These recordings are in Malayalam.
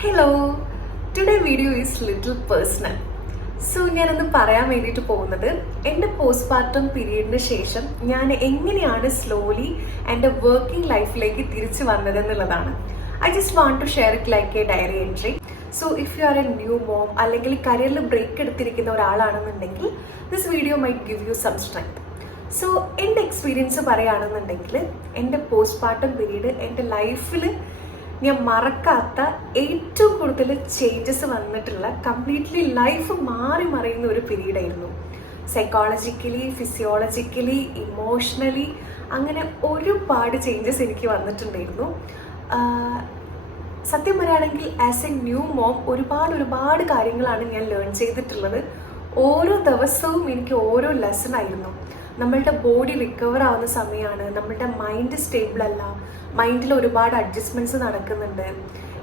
Hello, today video is little personal. So ഞാനൊന്ന് പറയാൻ വേണ്ടിയിട്ട് പോകുന്നത് എൻ്റെ പോസ്റ്റ്പാർട്ടം പീരീഡിന് ശേഷം ഞാൻ എങ്ങനെയാണ് സ്ലോലി എൻ്റെ വർക്കിംഗ് ലൈഫിലേക്ക് തിരിച്ചു വന്നതെന്നുള്ളതാണ്. I just want to share it like a diary entry. So if you are a new mom അല്ലെങ്കിൽ കരിയറിൽ ബ്രേക്ക് എടുത്തിരിക്കുന്ന ഒരാളാണെന്നുണ്ടെങ്കിൽ this video might give you some strength. So എൻ്റെ എക്സ്പീരിയൻസ് പറയുകയാണെന്നുണ്ടെങ്കിൽ എൻ്റെ പോസ്റ്റ്പാർട്ടം പീരീഡ് എൻ്റെ ലൈഫിൽ ഞാൻ മറക്കാത്ത ഏറ്റവും കൂടുതൽ ചേഞ്ചസ് വന്നിട്ടുള്ള കംപ്ലീറ്റ്ലി ലൈഫ് മാറി മറിയുന്ന ഒരു പീരീഡായിരുന്നു. സൈക്കോളജിക്കലി, ഫിസിയോളജിക്കലി, ഇമോഷണലി അങ്ങനെ ഒരുപാട് ചേഞ്ചസ് എനിക്ക് വന്നിട്ടുണ്ടായിരുന്നു. സത്യം പറയുകയാണെങ്കിൽ ആസ് എ ന്യൂ മോം ഒരുപാട് കാര്യങ്ങളാണ് ഞാൻ ലേൺ ചെയ്തിട്ടുള്ളത്. ഓരോ ദിവസവും എനിക്ക് ഓരോ ലെസൺ ആയിരുന്നു. നമ്മളുടെ ബോഡി റിക്കവർ ആവുന്ന സമയമാണ്, നമ്മളുടെ മൈൻഡ് സ്റ്റേബിൾ അല്ല, മൈൻഡിൽ ഒരുപാട് അഡ്ജസ്റ്റ്മെന്റ്സ് നടക്കുന്നുണ്ട്.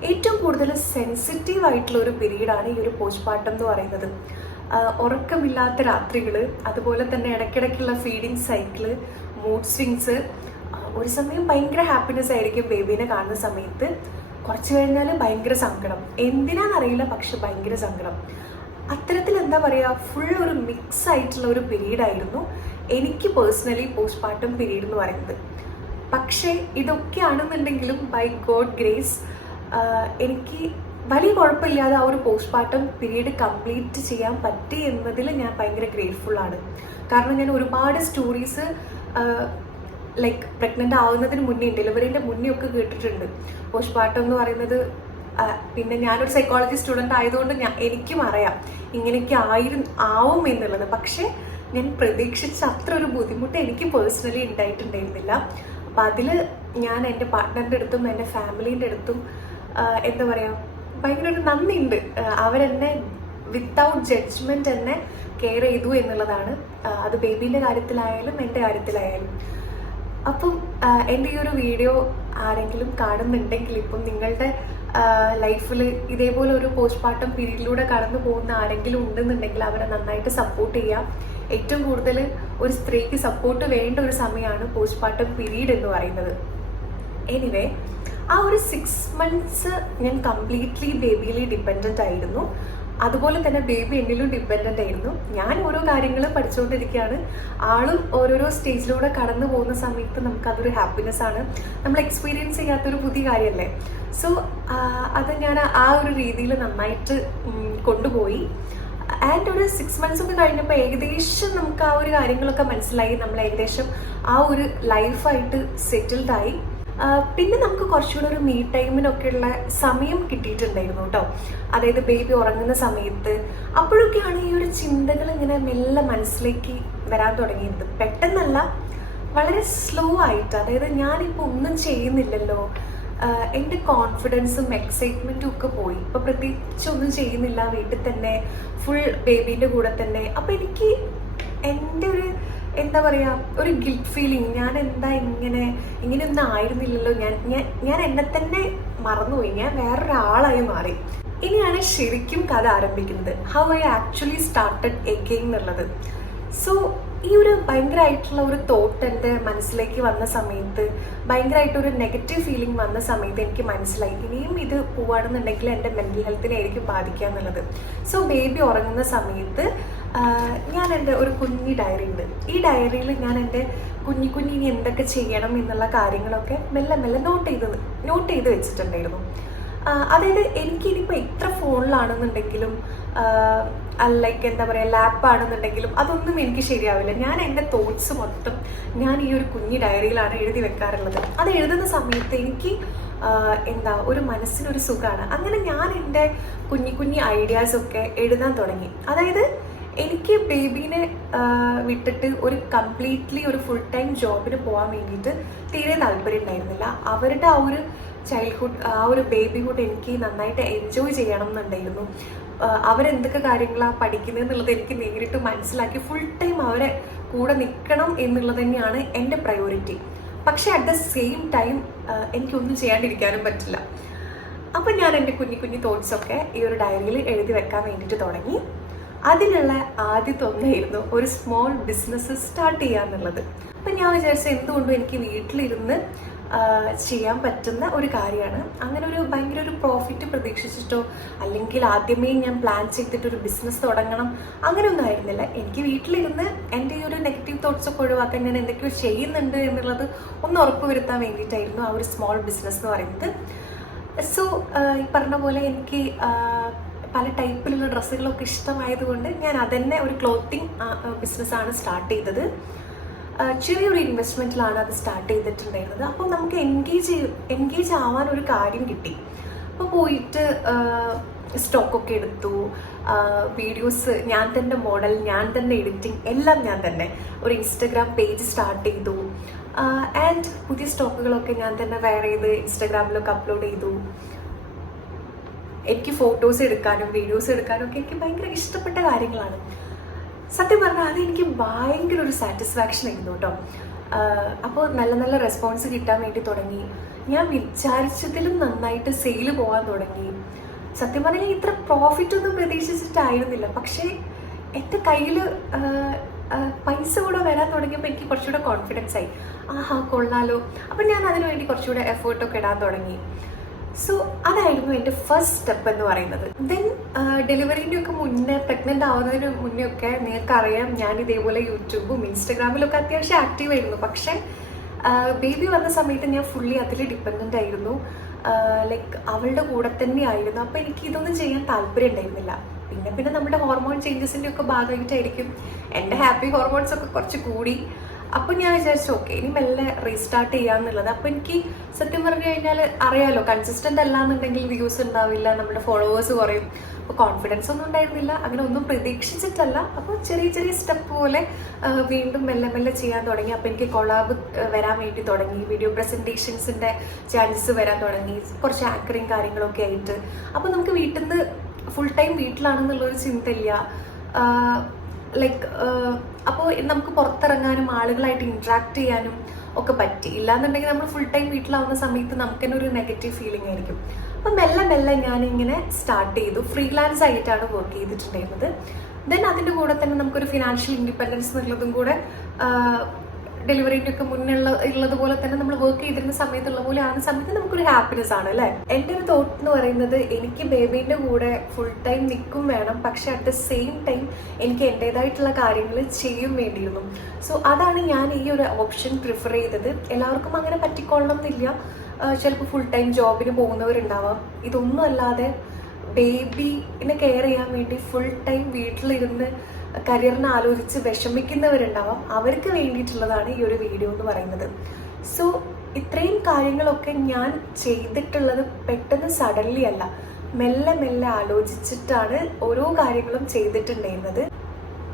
ഏറ്റവും കൂടുതൽ സെൻസിറ്റീവ് ആയിട്ടുള്ള ഒരു പീരീഡാണ് ഈ ഒരു പോസ്റ്റ്പാർട്ടം എന്ന് പറയുന്നത്. ഉറക്കമില്ലാത്ത രാത്രികൾ, അതുപോലെ തന്നെ ഇടയ്ക്കിടയ്ക്കുള്ള ഫീഡിങ് സൈക്കിള്, മൂഡ് സ്വിങ്സ്. ഒരു സമയം ഭയങ്കര ഹാപ്പിനെസ് ആയിരിക്കും ബേബീനെ കാണുന്ന സമയത്ത്, കുറച്ച് കഴിഞ്ഞാൽ ഭയങ്കര സങ്കടം. എന്തിനാണെന്നറിയില്ല, പക്ഷെ ഭയങ്കര സങ്കടം. അത്തരത്തിൽ എന്താ പറയുക, ഫുൾ ഒരു മിക്സ് ആയിട്ടുള്ള ഒരു പീരീഡായിരുന്നു എനിക്ക് പേഴ്സണലി പോസ്റ്റ്പാർട്ടം പീരീഡ് എന്ന് പറയുന്നത്. പക്ഷേ ഇതൊക്കെയാണെന്നുണ്ടെങ്കിലും ബൈ ഗോഡ് ഗ്രേസ് എനിക്ക് വലിയ കുഴപ്പമില്ലാതെ ആ ഒരു പോസ്റ്റ്പാർട്ടം പീരീഡ് കംപ്ലീറ്റ് ചെയ്യാൻ പറ്റി എന്നതിൽ ഞാൻ ഭയങ്കര ഗ്രേറ്റ്ഫുള്ളാണ്. കാരണം ഞാൻ ഒരുപാട് സ്റ്റോറീസ് ലൈക്ക് പ്രഗ്നൻ്റ് ആവുന്നതിന് മുന്നേ, ഡെലിവറിൻ്റെ മുന്നേ ഒക്കെ കേട്ടിട്ടുണ്ട്. പോസ്റ്റ്പാർട്ടം എന്ന് പറയുന്നത്, പിന്നെ ഞാനൊരു സൈക്കോളജി സ്റ്റുഡൻ്റ് ആയതുകൊണ്ട് എനിക്കും അറിയാം ഇങ്ങനെയൊക്കെ ആവും എന്നുള്ളത്. പക്ഷേ ഞാൻ പ്രതീക്ഷിച്ച അത്ര ഒരു ബുദ്ധിമുട്ട് എനിക്ക് പേഴ്സണലി ഉണ്ടായിട്ടുണ്ടായിരുന്നില്ല. അപ്പം അതിൽ ഞാൻ എൻ്റെ പാർട്ട്ണറിൻ്റെ അടുത്തും എൻ്റെ ഫാമിലീൻ്റെ അടുത്തും എന്താ പറയുക, ഭയങ്കര ഒരു നന്ദിയുണ്ട്. അവരെന്നെ വിത്തൗട്ട് ജഡ്ജ്മെൻറ്റ് എന്നെ കെയർ ചെയ്തു എന്നുള്ളതാണ്. അത് ബേബീൻ്റെ കാര്യത്തിലായാലും എൻ്റെ കാര്യത്തിലായാലും. അപ്പം എൻ്റെ ഈ ഒരു വീഡിയോ ആരെങ്കിലും കാണുന്നുണ്ടെങ്കിൽ, ഇപ്പം നിങ്ങളുടെ ലൈഫിൽ ഇതേപോലെ ഒരു പോസ്റ്റ്പാർട്ടം പീരീഡിലൂടെ കടന്നു പോകുന്ന ആരെങ്കിലും ഉണ്ടെന്നുണ്ടെങ്കിൽ അവരെ നന്നായിട്ട് സപ്പോർട്ട് ചെയ്യാം. ഏറ്റവും കൂടുതൽ ഒരു സ്ത്രീക്ക് സപ്പോർട്ട് വേണ്ട ഒരു സമയമാണ് പോസ്റ്റ്പാർട്ടം പീരീഡ് എന്ന് പറയുന്നത്. എനിവേ, ആ ഒരു 6 months ഞാൻ കംപ്ലീറ്റ്ലി ബേബിയിൽ ഡിപ്പെൻഡൻ്റ് ആയിരുന്നു. അതുപോലെ തന്നെ ബേബി എന്നിലും ഡിപ്പെൻഡൻ്റ് ആയിരുന്നു. ഞാൻ ഓരോ കാര്യങ്ങൾ പഠിച്ചുകൊണ്ടിരിക്കുകയാണ്, ആളും ഓരോരോ സ്റ്റേജിലൂടെ കടന്നു പോകുന്ന സമയത്ത് നമുക്കതൊരു ഹാപ്പിനെസ് ആണ്. നമ്മൾ എക്സ്പീരിയൻസ് ചെയ്യാത്തൊരു പുതിയ കാര്യമല്ലേ. സോ അത് ഞാൻ ആ ഒരു രീതിയിൽ നന്നായിട്ട് കൊണ്ടുപോയി. ആൻഡ് ഒരു 6 months ഒക്കെ കഴിഞ്ഞപ്പോൾ ഏകദേശം നമുക്ക് ആ ഒരു കാര്യങ്ങളൊക്കെ മനസ്സിലായി. നമ്മൾ ഏകദേശം ആ ഒരു ലൈഫായിട്ട് സെറ്റിൽഡായി. പിന്നെ നമുക്ക് കുറച്ചുകൂടെ ഒരു മീ ടൈമിനൊക്കെയുള്ള സമയം കിട്ടിയിട്ടുണ്ടായിരുന്നു കേട്ടോ. അതായത് ബേബി ഉറങ്ങുന്ന സമയത്ത് അപ്പോഴൊക്കെയാണ് ഈ ഒരു ചിന്തകൾ ഇങ്ങനെ മെല്ലെ മനസ്സിലേക്ക് വരാൻ തുടങ്ങിയത്. പെട്ടെന്നല്ല, വളരെ സ്ലോ ആയിട്ട്. അതായത് ഞാനിപ്പോൾ ഒന്നും ചെയ്യുന്നില്ലല്ലോ, എൻ്റെ കോൺഫിഡൻസും എക്സൈറ്റ്മെൻറ്റും ഒക്കെ പോയി. ഇപ്പോൾ പ്രത്യേകിച്ച് ഒന്നും ചെയ്യുന്നില്ല, വീട്ടിൽ തന്നെ ഫുൾ ബേബീൻ്റെ കൂടെ തന്നെ. അപ്പോൾ എനിക്ക് എൻ്റെ ഒരു എന്താ പറയുക, ഒരു ഗിൽറ്റ് ഫീലിംഗ്. ഞാൻ എന്താ ഇങ്ങനെയൊന്നും ആയിരുന്നില്ലല്ലോ, ഞാൻ എന്നെ തന്നെ മറന്നുപോയി, ഞാൻ വേറൊരാളായി മാറി. ഇനിയാണ് ശരിക്കും കഥ ആരംഭിക്കുന്നത്, how I actually started again എന്നുള്ളത്. സോ ഈ ഒരു ഭയങ്കരമായിട്ടുള്ള ഒരു തോട്ട് എൻ്റെ മനസ്സിലേക്ക് വന്ന സമയത്ത്, ഭയങ്കരമായിട്ടൊരു നെഗറ്റീവ് ഫീലിംഗ് വന്ന സമയത്ത് എനിക്ക് മനസ്സിലായി ഇനിയും ഇത് പോവുകയാണെന്നുണ്ടെങ്കിൽ എൻ്റെ മെൻ്റൽ ഹെൽത്തിനെ ആയിരിക്കും ബാധിക്കുക എന്നുള്ളത്. സോ ബേബി ഉറങ്ങുന്ന സമയത്ത് ഞാൻ എൻ്റെ ഒരു കുഞ്ഞി ഡയറി ഉണ്ട്. ഈ ഡയറിയിൽ ഞാൻ എൻ്റെ കുഞ്ഞി ഇനി എന്തൊക്കെ ചെയ്യണം എന്നുള്ള കാര്യങ്ങളൊക്കെ മെല്ലെ നോട്ട് ചെയ്ത് വെച്ചിട്ടുണ്ടായിരുന്നു. അതായത് എനിക്കിനിപ്പോൾ എത്ര ഫോണിലാണെന്നുണ്ടെങ്കിലും ലൈക്ക് എന്താ പറയുക, ലാപ്പാണെന്നുണ്ടെങ്കിലും അതൊന്നും എനിക്ക് ശരിയാവില്ല. ഞാൻ എൻ്റെ തോട്ട്സ് മൊത്തം ഞാൻ ഈ ഒരു കുഞ്ഞി ഡയറിയിലാണ് എഴുതി വെക്കാറുള്ളത്. അത് എഴുതുന്ന സമയത്ത് എനിക്ക് ഒരു മനസ്സിനൊരു സുഖമാണ്. അങ്ങനെ ഞാൻ എൻ്റെ കുഞ്ഞി ഐഡിയാസൊക്കെ എഴുതാൻ തുടങ്ങി. അതായത് എനിക്ക് ബേബീനെ വിട്ടിട്ട് ഒരു കംപ്ലീറ്റ്ലി ഒരു ഫുൾ ടൈം ജോബിന് പോകാൻ വേണ്ടിയിട്ട് തീരെ താല്പര്യം ഉണ്ടായിരുന്നില്ല. അവരുടെ ആ ഒരു ചൈൽഡ്ഹുഡ്, ആ ഒരു ബേബിഹുഡ് എനിക്ക് നന്നായിട്ട് എൻജോയ് ചെയ്യണം എന്നുണ്ടായിരുന്നു. അവരെന്തൊക്കെ കാര്യങ്ങളാണ് പഠിക്കുന്നത് എന്നുള്ളത് എനിക്ക് നേരിട്ട് മനസ്സിലാക്കി ഫുൾ ടൈം അവരെ കൂടെ നിൽക്കണം എന്നുള്ളത് തന്നെയാണ് എൻ്റെ പ്രയോറിറ്റി. പക്ഷെ അറ്റ് ദ സെയിം ടൈം എനിക്കൊന്നും ചെയ്യാണ്ടിരിക്കാനും പറ്റില്ല. അപ്പം ഞാൻ എൻ്റെ കുഞ്ഞി തോട്ട്സൊക്കെ ഈ ഒരു ഡയറിയിൽ എഴുതി വെക്കാൻ വേണ്ടിയിട്ട് തുടങ്ങി. അതിനുള്ള ആദ്യത്തെ ഒന്നായിരുന്നു ഒരു സ്മോൾ ബിസിനസ് സ്റ്റാർട്ട് ചെയ്യുക എന്നുള്ളത്. അപ്പം ഞാൻ വിചാരിച്ച എന്തുകൊണ്ടും എനിക്ക് വീട്ടിലിരുന്ന് ചെയ്യാൻ പറ്റുന്ന ഒരു കാര്യമാണ്. അങ്ങനെ ഒരു ഭയങ്കര ഒരു പ്രോഫിറ്റ് പ്രതീക്ഷിച്ചിട്ടോ അല്ലെങ്കിൽ ആദ്യമേ ഞാൻ പ്ലാൻ ചെയ്തിട്ടൊരു ബിസിനസ് തുടങ്ങണം അങ്ങനെയൊന്നും ആയിരുന്നില്ല. എനിക്ക് വീട്ടിലിരുന്ന് എൻ്റെ ഈ ഒരു നെഗറ്റീവ് തോട്ട്സ് ഒക്കെ ഒഴിവാക്കാൻ ഞാൻ എന്തൊക്കെയോ ചെയ്യുന്നുണ്ട് എന്നുള്ളത് ഒന്ന് ഉറപ്പ് വരുത്താൻ വേണ്ടിയിട്ടായിരുന്നു ആ ഒരു സ്മോൾ ബിസിനസ് എന്ന് പറയുന്നത്. സോ ഈ പറഞ്ഞ പോലെ എനിക്ക് പല ടൈപ്പിലുള്ള ഡ്രസ്സുകളൊക്കെ ഇഷ്ടമായതുകൊണ്ട് ഞാൻ അതന്നെ ഒരു ക്ലോത്തിങ് ബിസിനസ്സാണ് സ്റ്റാർട്ട് ചെയ്തത്. ചെറിയൊരു ഇൻവെസ്റ്റ്മെൻറ്റിലാണ് അത് സ്റ്റാർട്ട് ചെയ്തിട്ടുണ്ടായിരുന്നത്. അപ്പോൾ നമുക്ക് എൻഗേജ് ആവാൻ ഒരു കാര്യം കിട്ടി. അപ്പോൾ പോയിട്ട് സ്റ്റോക്കൊക്കെ എടുത്തു, വീഡിയോസ് ഞാൻ തന്നെ മോഡൽ, ഞാൻ തന്നെ എഡിറ്റിംഗ് എല്ലാം ഞാൻ തന്നെ. ഒരു ഇൻസ്റ്റഗ്രാം പേജ് സ്റ്റാർട്ട് ചെയ്തു ആൻഡ് പുതിയ സ്റ്റോക്കുകളൊക്കെ ഞാൻ തന്നെ വെയർ ചെയ്ത് ഇൻസ്റ്റഗ്രാമിലൊക്കെ അപ്ലോഡ് ചെയ്തു. എനിക്ക് ഫോട്ടോസ് എടുക്കാനും വീഡിയോസ് എടുക്കാനും ഒക്കെ എനിക്ക് ഭയങ്കര ഇഷ്ടപ്പെട്ട കാര്യങ്ങളാണ്. സത്യം പറഞ്ഞാൽ അത് എനിക്ക് ഭയങ്കര ഒരു സാറ്റിസ്ഫാക്ഷൻ ആയിരുന്നു കേട്ടോ. അപ്പോൾ നല്ല നല്ല റെസ്പോൺസ് കിട്ടാൻ വേണ്ടി തുടങ്ങി. ഞാൻ വിചാരിച്ചതിലും നന്നായിട്ട് സെയിൽ പോകാൻ തുടങ്ങി. സത്യം പറഞ്ഞാൽ ഇത്ര പ്രോഫിറ്റ് ഒന്നും പ്രതീക്ഷിച്ചിട്ടായിരുന്നില്ല, പക്ഷേ എൻ്റെ കയ്യിൽ പൈസ കൂടെ വരാൻ തുടങ്ങിയപ്പോൾ എനിക്ക് കുറച്ചുകൂടെ കോൺഫിഡൻസ് ആയി. ആഹാ കൊള്ളാലോ. അപ്പം ഞാൻ അതിനു വേണ്ടി കുറച്ചുകൂടെ എഫേർട്ടൊക്കെ ഇടാൻ തുടങ്ങി. സോ അതായിരുന്നു എൻ്റെ ഫസ്റ്റ് സ്റ്റെപ്പ് എന്ന് പറയുന്നത്. ദെൻ ഡെലിവറിൻ്റെ ഒക്കെ മുന്നേ, പ്രഗ്നൻ്റ് ആവുന്നതിന് മുന്നേ ഒക്കെ നിങ്ങൾക്കറിയാം ഞാൻ ഇതേപോലെ യൂട്യൂബും ഇൻസ്റ്റഗ്രാമിലൊക്കെ അത്യാവശ്യം ആക്റ്റീവ് ആയിരുന്നു. പക്ഷേ ബേബി വന്ന സമയത്ത് ഞാൻ ഫുള്ളി അതിൽ ഡിപ്പെൻഡൻ്റ് ആയിരുന്നു. ലൈക്ക് അവളുടെ കൂടെ തന്നെ ആയിരുന്നു. അപ്പോൾ എനിക്ക് ഇതൊന്നും ചെയ്യാൻ താല്പര്യം ഉണ്ടായിരുന്നില്ല. പിന്നെ നമ്മുടെ ഹോർമോൺ ചേഞ്ചസിൻ്റെ ഒക്കെ ഭാഗമായിട്ടായിരിക്കും എൻ്റെ ഹാപ്പി ഹോർമോൺസ് ഒക്കെ കുറച്ച് കൂടി. അപ്പോൾ ഞാൻ വിചാരിച്ചു ഓക്കെ ഇനി മെല്ലെ റീസ്റ്റാർട്ട് ചെയ്യാന്നുള്ളത്. അപ്പോൾ എനിക്ക് സത്യം പറഞ്ഞു കഴിഞ്ഞാൽ അറിയാമല്ലോ, കൺസിസ്റ്റൻ്റ് അല്ലാന്നുണ്ടെങ്കിൽ വ്യൂസ് ഉണ്ടാവില്ല, നമ്മുടെ ഫോളോവേഴ്സ് കുറയും. അപ്പോൾ കോൺഫിഡൻസ് ഒന്നും ഉണ്ടായിരുന്നില്ല, അങ്ങനെ ഒന്നും പ്രതീക്ഷിച്ചിട്ടല്ല. അപ്പോൾ ചെറിയ ചെറിയ സ്റ്റെപ്പ് പോലെ വീണ്ടും മെല്ലെ മെല്ലെ ചെയ്യാൻ തുടങ്ങി. അപ്പോൾ എനിക്ക് കൊളാബ് വരാൻ വേണ്ടി തുടങ്ങി, വീഡിയോ പ്രസൻറ്റേഷൻസിൻ്റെ ചാൻസസ് വരാൻ തുടങ്ങി, കുറച്ച് ആങ്കറിങ് കാര്യങ്ങളൊക്കെ ആയിട്ട്. അപ്പോൾ നമുക്ക് വീട്ടിൽ നിന്ന് ഫുൾ ടൈം വീട്ടിലാണെന്നുള്ളൊരു ചിന്തയില്ല. ലൈക്ക് അപ്പോൾ നമുക്ക് പുറത്തിറങ്ങാനും ആളുകളായിട്ട് ഇൻട്രാക്ട് ചെയ്യാനും ഒക്കെ പറ്റി. ഇല്ലാന്നുണ്ടെങ്കിൽ നമ്മൾ ഫുൾ ടൈം വീട്ടിലാവുന്ന സമയത്ത് നമുക്ക് തന്നെ ഒരു നെഗറ്റീവ് ഫീലിംഗ് ആയിരിക്കും. അപ്പം മെല്ലെ മെല്ലെ ഞാനിങ്ങനെ സ്റ്റാർട്ട് ചെയ്തു. ഫ്രീലാൻസ് ആയിട്ടാണ് വർക്ക് ചെയ്തിട്ടുണ്ടായിരുന്നത്. ദെൻ അതിൻ്റെ കൂടെ തന്നെ നമുക്കൊരു ഫിനാൻഷ്യൽ ഇൻഡിപെൻഡൻസ് എന്നുള്ളതും കൂടെ ഡെലിവറിൻ്റെ ഒക്കെ ഉള്ളതുപോലെ തന്നെ നമ്മൾ വർക്ക് ചെയ്തിരുന്ന സമയത്തുള്ള പോലെ ആ സമയത്ത് നമുക്കൊരു ഹാപ്പിനെസ് ആണ് അല്ലേ. എൻ്റെ ഒരു തോട്ട് എന്ന് പറയുന്നത് എനിക്ക് ബേബീൻ്റെ കൂടെ ഫുൾ ടൈം നിൽക്കും വേണം, പക്ഷെ അറ്റ് ദ സെയിം ടൈം എനിക്ക് എൻ്റേതായിട്ടുള്ള കാര്യങ്ങൾ ചെയ്യും വേണ്ടിയിരുന്നു. സോ അതാണ് ഞാൻ ഈ ഒരു ഓപ്ഷൻ പ്രിഫർ ചെയ്തത്. എല്ലാവർക്കും അങ്ങനെ പറ്റിക്കൊള്ളണം എന്നില്ല. ചിലപ്പോൾ ഫുൾ ടൈം ജോബിന് പോകുന്നവരുണ്ടാവാം. ഇതൊന്നും അല്ലാതെ ബേബീനെ കെയർ ചെയ്യാൻ വേണ്ടി ഫുൾ ടൈം വീട്ടിലിരുന്ന് കരിയറിനെ ആലോചിച്ച് വിഷമിക്കുന്നവരുണ്ടാവാം. അവർക്ക് വേണ്ടിയിട്ടുള്ളതാണ് ഈ ഒരു വീഡിയോ എന്ന് പറയുന്നത്. സോ ഇത്രയും കാര്യങ്ങളൊക്കെ ഞാൻ ചെയ്തിട്ടുള്ളത് പെട്ടെന്ന് സഡൻലി അല്ല, മെല്ലെ മെല്ലെ ആലോചിച്ചിട്ടാണ് ഓരോ കാര്യങ്ങളും ചെയ്തിട്ടുണ്ടായിരുന്നത്.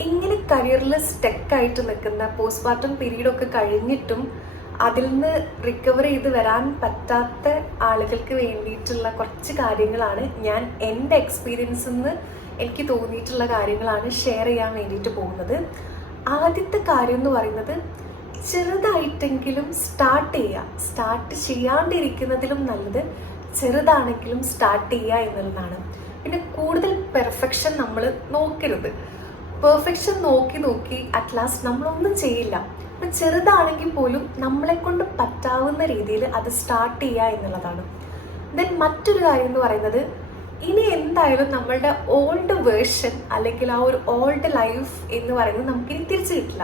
ഇങ്ങനെ കരിയറിൽ സ്റ്റക്കായിട്ട് നിൽക്കുന്ന പോസ്റ്റ്മോർട്ടം പീരീഡൊക്കെ കഴിഞ്ഞിട്ടും അതിൽ നിന്ന് റിക്കവർ ചെയ്ത് വരാൻ പറ്റാത്ത ആളുകൾക്ക് വേണ്ടിയിട്ടുള്ള കുറച്ച് കാര്യങ്ങളാണ് ഞാൻ എൻ്റെ എക്സ്പീരിയൻസിൽ നിന്ന് എനിക്ക് തോന്നിയിട്ടുള്ള കാര്യങ്ങളാണ് ഷെയർ ചെയ്യാൻ വേണ്ടിയിട്ട് പോകുന്നത്. ആദ്യത്തെ കാര്യം എന്ന് പറയുന്നത് ചെറുതായിട്ടെങ്കിലും സ്റ്റാർട്ട് ചെയ്യാണ്ടിരിക്കുന്നതിലും നല്ലത് ചെറുതാണെങ്കിലും സ്റ്റാർട്ട് ചെയ്യുക എന്നുള്ളതാണ്. പിന്നെ കൂടുതൽ പെർഫെക്ഷൻ നമ്മൾ നോക്കരുത്. പെർഫെക്ഷൻ നോക്കി അറ്റ് ലാസ്റ്റ് നമ്മളൊന്നും ചെയ്യില്ല. അപ്പം ചെറുതാണെങ്കിൽ പോലും നമ്മളെ കൊണ്ട് പറ്റാവുന്ന രീതിയിൽ അത് സ്റ്റാർട്ട് ചെയ്യുക എന്നുള്ളതാണ്. ദെൻ മറ്റൊരു കാര്യം എന്ന് പറയുന്നത് ഇനി എന്തായാലും നമ്മളുടെ ഓൾഡ് വേർഷൻ അല്ലെങ്കിൽ ആ ഒരു ഓൾഡ് ലൈഫ് എന്ന് പറയുന്നത് നമുക്കിനി തിരിച്ചു കിട്ടില്ല.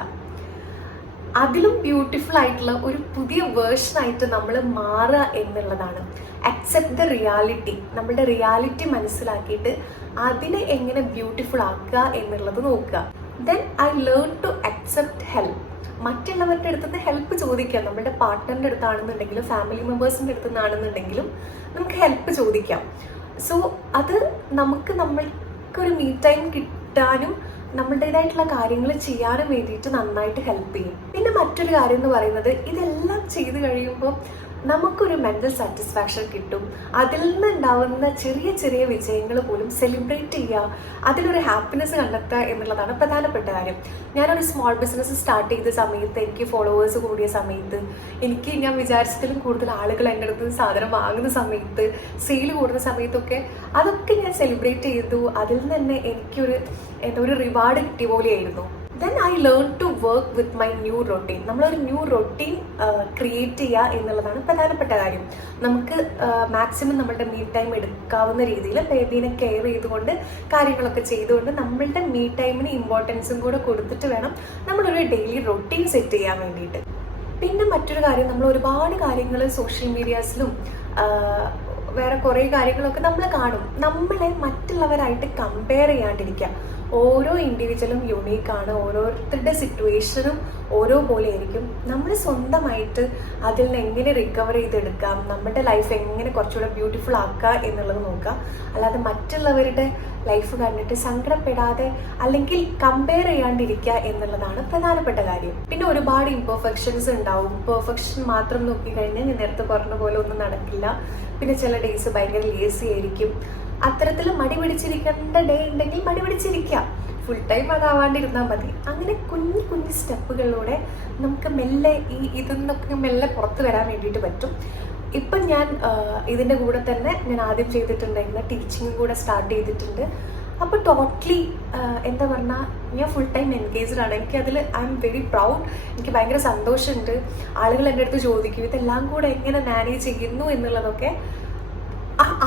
അതിലും ബ്യൂട്ടിഫുൾ ആയിട്ടുള്ള ഒരു പുതിയ വേർഷനായിട്ട് നമ്മൾ മാറുക എന്നുള്ളതാണ്. Accept the reality. നമ്മളുടെ റിയാലിറ്റി മനസ്സിലാക്കിയിട്ട് അതിനെ എങ്ങനെ ബ്യൂട്ടിഫുൾ ആക്കുക എന്നുള്ളത് നോക്കുക. Then I learn to accept help. മറ്റുള്ളവരുടെ അടുത്ത് നിന്ന് ഹെൽപ്പ് ചോദിക്കാം. നമ്മുടെ പാർട്ട്ണറിൻ്റെ അടുത്താണെന്നുണ്ടെങ്കിലും ഫാമിലി മെമ്പേഴ്സിൻ്റെ അടുത്ത് നിന്നാണെന്നുണ്ടെങ്കിലും നമുക്ക് ഹെൽപ്പ് ചോദിക്കാം. സോ അത് നമ്മൾക്കൊരു മീ ടൈം കിട്ടാനും നമ്മളുടേതായിട്ടുള്ള കാര്യങ്ങൾ ചെയ്യാനും വേണ്ടിയിട്ട് നന്നായിട്ട് ഹെൽപ്പ് ചെയ്യും. പിന്നെ മറ്റൊരു കാര്യം എന്ന് പറയുന്നത് ഇതെല്ലാം ചെയ്ത് കഴിയുമ്പോൾ നമുക്കൊരു മെൻ്റൽ സാറ്റിസ്ഫാക്ഷൻ കിട്ടും. അതിൽ നിന്നുണ്ടാവുന്ന ചെറിയ ചെറിയ വിജയങ്ങൾ പോലും സെലിബ്രേറ്റ് ചെയ്യുക, അതിലൊരു ഹാപ്പിനെസ് കണ്ടെത്തുക എന്നുള്ളതാണ് പ്രധാനപ്പെട്ട കാര്യം. ഞാനൊരു സ്മോൾ ബിസിനസ് സ്റ്റാർട്ട് ചെയ്ത സമയത്ത് എനിക്ക് ഫോളോവേഴ്സ് കൂടിയ സമയത്ത് ഞാൻ വിചാരിച്ചതിലും കൂടുതൽ ആളുകൾ എൻ്റെ അടുത്ത് സാധനം വാങ്ങുന്ന സമയത്ത് സെയിൽ കൂടുന്ന സമയത്തൊക്കെ അതൊക്കെ ഞാൻ സെലിബ്രേറ്റ് ചെയ്തു. അതിൽ നിന്ന് തന്നെ എനിക്കൊരു റിവാർഡ് കിട്ടിയ പോലെയായിരുന്നു. Then I learn to work with my new routine. നമ്മളൊരു ന്യൂ റൊട്ടീൻ ക്രിയേറ്റ് ചെയ്യുക എന്നുള്ളതാണ് പ്രധാനപ്പെട്ട കാര്യം. നമുക്ക് മാക്സിമം നമ്മളുടെ മീ ടൈം എടുക്കാവുന്ന രീതിയിൽ ബേബീനെ കെയർ ചെയ്തുകൊണ്ട് കാര്യങ്ങളൊക്കെ ചെയ്തുകൊണ്ട് നമ്മളുടെ മീ ടൈമിന് ഇമ്പോർട്ടൻസും കൂടെ കൊടുത്തിട്ട് വേണം നമ്മളൊരു ഡെയിലി റൊട്ടീൻ സെറ്റ് ചെയ്യാൻ വേണ്ടിയിട്ട്. പിന്നെ മറ്റൊരു കാര്യം, നമ്മൾ ഒരുപാട് കാര്യങ്ങൾ സോഷ്യൽ മീഡിയാസിലും വേറെ കുറേ കാര്യങ്ങളൊക്കെ നമ്മൾ കാണും. നമ്മളെ മറ്റുള്ളവരായിട്ട് കമ്പയർ ചെയ്യാണ്ടിരിക്കുക. ഓരോ ഇൻഡിവിജ്വലും യുണീക്കാണ്, ഓരോരുത്തരുടെ സിറ്റുവേഷനും ഓരോ പോലെ ആയിരിക്കും. നമ്മൾ സ്വന്തമായിട്ട് അതിൽ നിന്ന് എങ്ങനെ റിക്കവർ ചെയ്തെടുക്കാം, നമ്മുടെ ലൈഫ് എങ്ങനെ കുറച്ചുകൂടെ ബ്യൂട്ടിഫുൾ ആക്കുക എന്നുള്ളത് നോക്കുക. അല്ലാതെ മറ്റുള്ളവരുടെ ലൈഫ് കണ്ടിട്ട് സങ്കടപ്പെടാതെ അല്ലെങ്കിൽ കമ്പയർ ചെയ്യാണ്ടിരിക്കുക എന്നുള്ളതാണ് പ്രധാനപ്പെട്ട കാര്യം. പിന്നെ ഒരുപാട് ഇംപെർഫെക്ഷൻസ് ഉണ്ടാവും. പെർഫെക്ഷൻ മാത്രം നോക്കിക്കഴിഞ്ഞാൽ ഞാൻ നേരത്തെ പറഞ്ഞ പോലെ ഒന്നും നടക്കില്ല. പിന്നെ ചില ഡേയ്സ് ഭയങ്കര ലേസി ആയിരിക്കും. അത്തരത്തിൽ മടി പിടിച്ചിരിക്കേണ്ട ഡേ ഉണ്ടെങ്കിൽ മടി പിടിച്ചിരിക്കുക, ഫുൾ ടൈം അതാവാണ്ടിരുന്നാൽ മതി. അങ്ങനെ കുഞ്ഞു കുഞ്ഞു സ്റ്റെപ്പുകളിലൂടെ നമുക്ക് മെല്ലെ ഇതൊന്നൊക്കെ മെല്ലെ പുറത്ത് വരാൻ വേണ്ടിയിട്ട് പറ്റും. ഇപ്പം ഞാൻ ഇതിൻ്റെ കൂടെ തന്നെ ഞാൻ ആദ്യം ചെയ്തിട്ടുണ്ടായിരുന്ന ടീച്ചിങ്ങും കൂടെ സ്റ്റാർട്ട് ചെയ്തിട്ടുണ്ട്. അപ്പോൾ ടോട്ടലി എന്താ പറഞ്ഞാൽ ഞാൻ ഫുൾ ടൈം എൻഗേജ്ഡ് ആണ്. എനിക്കതിൽ ഐ എം വെരി പ്രൗഡ്. എനിക്ക് ഭയങ്കര സന്തോഷമുണ്ട്. ആളുകൾ എൻ്റെ അടുത്ത് ചോദിക്കും ഇതെല്ലാം കൂടെ എങ്ങനെ മാനേജ് ചെയ്യുന്നു എന്നുള്ളതൊക്കെ.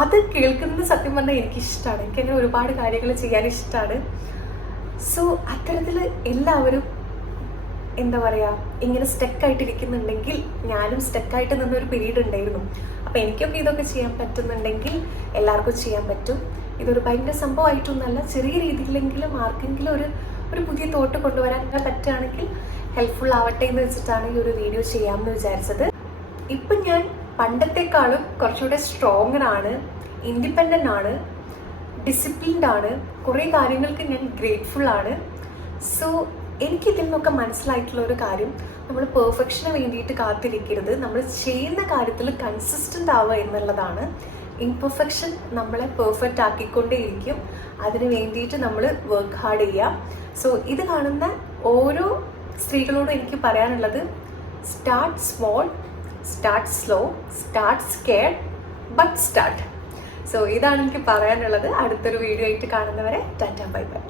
അത് കേൾക്കുന്നത് സത്യം പറഞ്ഞാൽ എനിക്കിഷ്ടമാണ്. എനിക്കങ്ങനെ ഒരുപാട് കാര്യങ്ങൾ ചെയ്യാൻ ഇഷ്ടമാണ്. സോ അത്തരത്തിൽ എല്ലാവരും എന്താ പറയുക, ഇങ്ങനെ സ്റ്റക്കായിട്ടിരിക്കുന്നുണ്ടെങ്കിൽ, ഞാനും സ്റ്റക്കായിട്ട് നിന്നൊരു പീരീഡ് ഉണ്ടായിരുന്നു. അപ്പോൾ എനിക്കൊക്കെ ഇതൊക്കെ ചെയ്യാൻ പറ്റുന്നുണ്ടെങ്കിൽ എല്ലാവർക്കും ചെയ്യാൻ പറ്റും. ഇതൊരു ഭയങ്കര സംഭവമായിട്ടൊന്നുമല്ല, ചെറിയ രീതിയിലെങ്കിലും ആർക്കെങ്കിലും ഒരു പുതിയ തോട്ട് കൊണ്ടുവരാൻ പറ്റുകയാണെങ്കിൽ ഹെൽപ്ഫുൾ ആവട്ടെ എന്ന് വെച്ചിട്ടാണ് ഈ ഒരു വീഡിയോ ചെയ്യാമെന്ന് വിചാരിച്ചത്. ഇപ്പം ഞാൻ പണ്ടത്തെക്കാളും കുറച്ചുകൂടെ സ്ട്രോങ്ങർ ആണ്, ഇൻഡിപെൻഡൻ്റ് ആണ്, ഡിസിപ്ലിൻഡ് ആണ്. കുറേ കാര്യങ്ങൾക്ക് ഞാൻ ഗ്രേറ്റ്ഫുൾ ആണ്. സോ എനിക്കിതിൽ നിന്നൊക്കെ മനസ്സിലായിട്ടുള്ള ഒരു കാര്യം, നമ്മൾ പെർഫെക്ഷന് വേണ്ടിയിട്ട് കാത്തിരിക്കരുത്. നമ്മൾ ചെയ്യുന്ന കാര്യത്തിൽ കൺസിസ്റ്റൻ്റ് ആവുക എന്നുള്ളതാണ്. ഇംപെർഫെക്ഷൻ നമ്മളെ പെർഫെക്റ്റ് ആക്കിക്കൊണ്ടേയിരിക്കും. അതിന് വേണ്ടിയിട്ട് നമ്മൾ വർക്ക് ഹാർഡ് ചെയ്യുക. സോ ഇത് കാണുന്ന ഓരോ സ്ത്രീകളോടും എനിക്ക് പറയാനുള്ളത്, start small, start slow, start scared, but start. So ഇതാണ് എനിക്ക് പറയാനുള്ളത്. അടുത്തൊരു വീഡിയോ ആയിട്ട് കാണുന്നവരെ ടാറ്റ ബൈ ബൈ.